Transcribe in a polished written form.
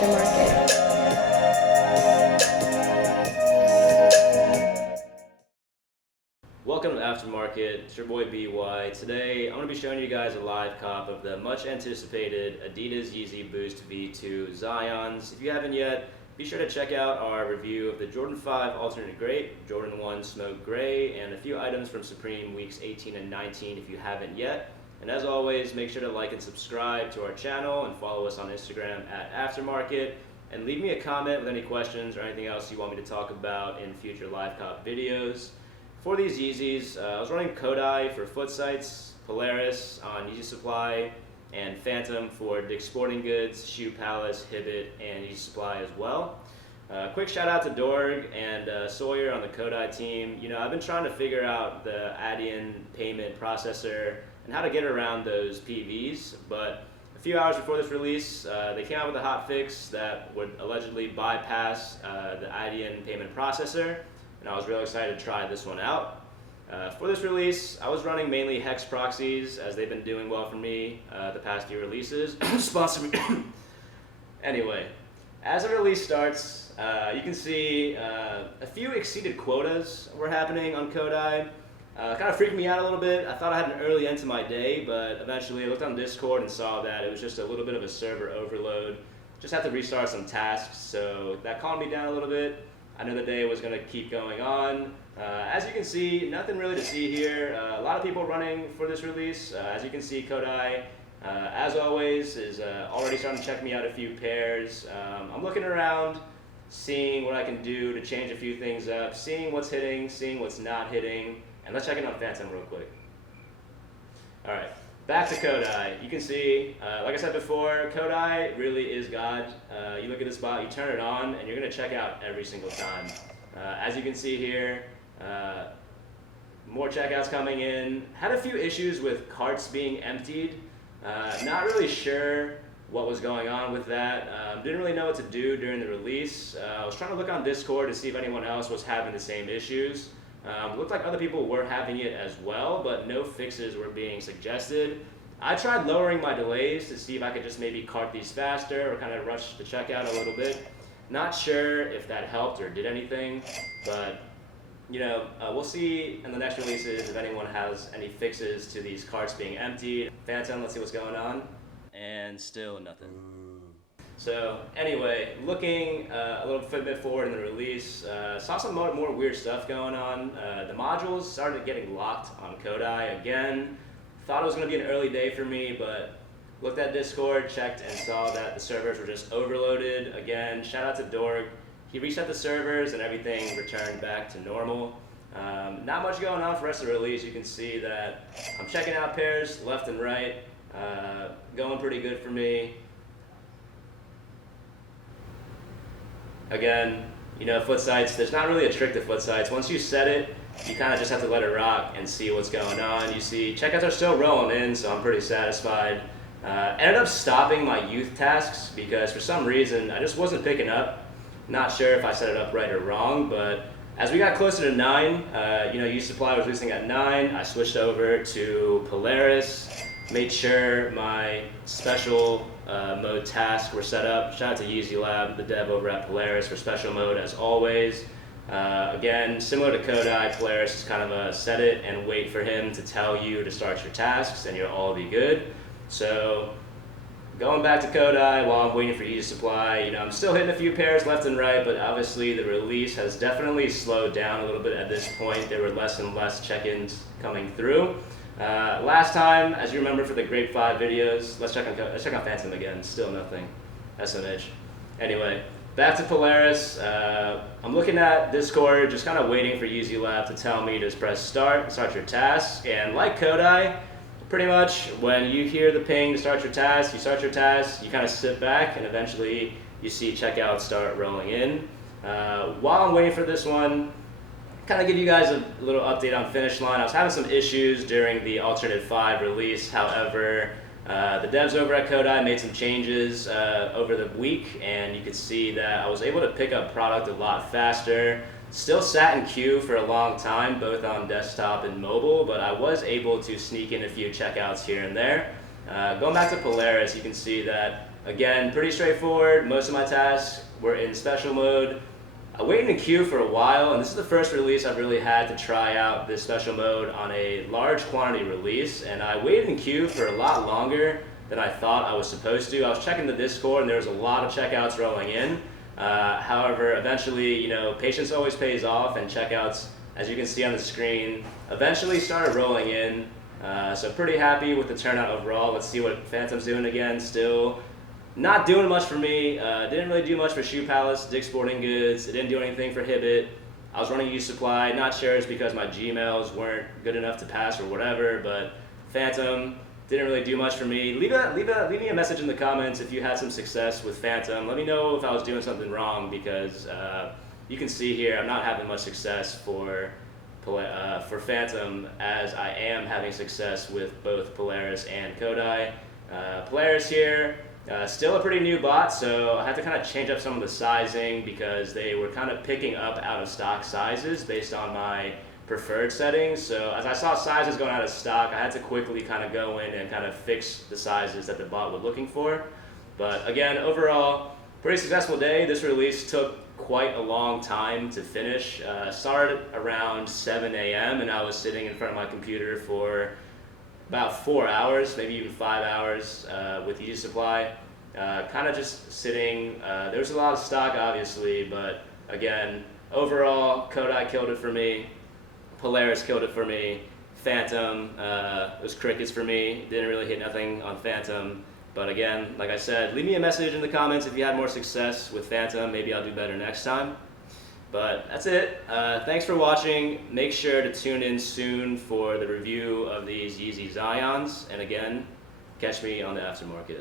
Aftermarket. Welcome to Aftermarket, it's your boy BY. Today I'm going to be showing you guys a live cop of the much anticipated Adidas Yeezy Boost V2 Zyons. If you haven't yet, be sure to check out our review of the Jordan 5 Alternate Great, Jordan 1 Smoke Gray, and a few items from Supreme weeks 18 and 19 if you haven't yet. And as always, make sure to like and subscribe to our channel and follow us on Instagram at Aftermarket. And leave me a comment with any questions or anything else you want me to talk about in future live cop videos. For these Yeezys, I was running Kodai for Footsites, Polaris on Yeezy Supply, and Phantom for Dick's Sporting Goods, Shoe Palace, Hibbett, and Yeezy Supply as well. Quick shout out to Dorg and Sawyer on the Kodai team. You know, I've been trying to figure out the Adidas payment processor and how to get around those PVs, but a few hours before this release, they came out with a hot fix that would allegedly bypass the Adidas payment processor. And I was really excited to try this one out. For this release, I was running mainly Hex Proxies, as they've been doing well for me the past few releases. Sponsor me. Anyway, as the release starts, you can see a few exceeded quotas were happening on Kodai. Kind of freaked me out a little bit. I thought I had an early end to my day, but eventually I looked on Discord and saw that it was just a little bit of a server overload. Just had to restart some tasks, so that calmed me down a little bit. I knew the day was going to keep going on. As you can see, nothing really to see here. A lot of people running for this release. As you can see, Kodai, as always, is already starting to check me out a few pairs. I'm looking around, seeing what I can do to change a few things up, seeing what's hitting, seeing what's not hitting, and let's check in on Phantom real quick. All right. Back to Kodai. You can see, like I said before, Kodai really is God. You look at this bot, you turn it on, and you're going to check out every single time. As you can see here, more checkouts coming in. Had a few issues with carts being emptied. Not really sure what was going on with that. Didn't really know what to do during the release. I was trying to look on Discord to see if anyone else was having the same issues. Looked like other people were having it as well, but no fixes were being suggested. I tried lowering my delays to see if I could just maybe cart these faster or kind of rush the checkout a little bit. Not sure if that helped or did anything, but you know, we'll see in the next releases if anyone has any fixes to these carts being emptied. Phantom, let's see what's going on. And still nothing. So anyway, looking a little bit forward in the release, saw some more weird stuff going on. The modules started getting locked on Kodai again. Thought it was going to be an early day for me, but looked at Discord, checked, and saw that the servers were just overloaded. Again, shout out to Dorg. He reset the servers and everything returned back to normal. Not much going on for the rest of the release. You can see that I'm checking out pairs left and right. Going pretty good for me. Again, you know, Footsites, there's not really a trick to Footsites. Once you set it, you kind of just have to let it rock and see what's going on. You see, checkouts are still rolling in, so I'm pretty satisfied. Ended up stopping my youth tasks because for some reason I just wasn't picking up. Not sure if I set it up right or wrong, but as we got closer to 9, you know, Yeezy Supply was releasing at 9, I switched over to Polaris, made sure my special mode tasks were set up. Shout out to Yeezy Lab, the dev over at Polaris, for special mode as always. Again, similar to Kodai, Polaris is kind of a set it and wait for him to tell you to start your tasks and you'll all be good. So going back to Kodai while I'm waiting for Yeezy Supply, you know, I'm still hitting a few pairs left and right, but obviously the release has definitely slowed down a little bit at this point. There were less and less check-ins coming through. Last time, as you remember for the Grade 5 videos, let's check on Phantom again, still nothing. SMH. Anyway, back to Polaris. I'm looking at Discord, just kind of waiting for Yeezy Lab to tell me to press start your task. And like Kodai, pretty much when you hear the ping to start your task, you kind of sit back and eventually you see checkout start rolling in. While I'm waiting for this one, kind of give you guys a little update on Finishline. I was having some issues during the Alternate 5 release. However, the devs over at Kodai made some changes over the week, and you could see that I was able to pick up product a lot faster. Still sat in queue for a long time, both on desktop and mobile, but I was able to sneak in a few checkouts here and there. Going back to Polaris, you can see that, again, pretty straightforward. Most of my tasks were in special mode. I waited in queue for a while, and this is the first release I've really had to try out this special mode on a large quantity release, and I waited in queue for a lot longer than I thought I was supposed to. I was checking the Discord, and there was a lot of checkouts rolling in. However, eventually, patience always pays off, and checkouts, as you can see on the screen, eventually started rolling in. So pretty happy with the turnout overall. Let's see what Phantom's doing again. Still not doing much for me. Didn't really do much for Shoe Palace, Dick's Sporting Goods. It didn't do anything for Hibbett. I was running Yeezy Supply. Not sure it's because my Gmails weren't good enough to pass or whatever, but Phantom didn't really do much for me. Leave me a message in the comments if you had some success with Phantom. Let me know if I was doing something wrong, because you can see here I'm not having much success for Phantom, as I am having success with both Polaris and Kodai. Polaris here, still a pretty new bot, so I had to kind of change up some of the sizing because they were kind of picking up out of stock sizes based on my preferred settings. So as I saw sizes going out of stock, I had to quickly kind of go in and kind of fix the sizes that the bot was looking for. But again, overall, pretty successful day. This release took quite a long time to finish. Started around 7 a.m. and I was sitting in front of my computer for about 4 hours, maybe even 5 hours with Yeezy Supply. Kind of just sitting. There was a lot of stock, obviously, but again, overall, Kodai killed it for me. Polaris killed it for me. Phantom was crickets for me. Didn't really hit nothing on Phantom. But again, like I said, leave me a message in the comments if you had more success with Phantom. Maybe I'll do better next time. But that's it. Thanks for watching. Make sure to tune in soon for the review of these Yeezy Zyons. And again, catch me on the aftermarket.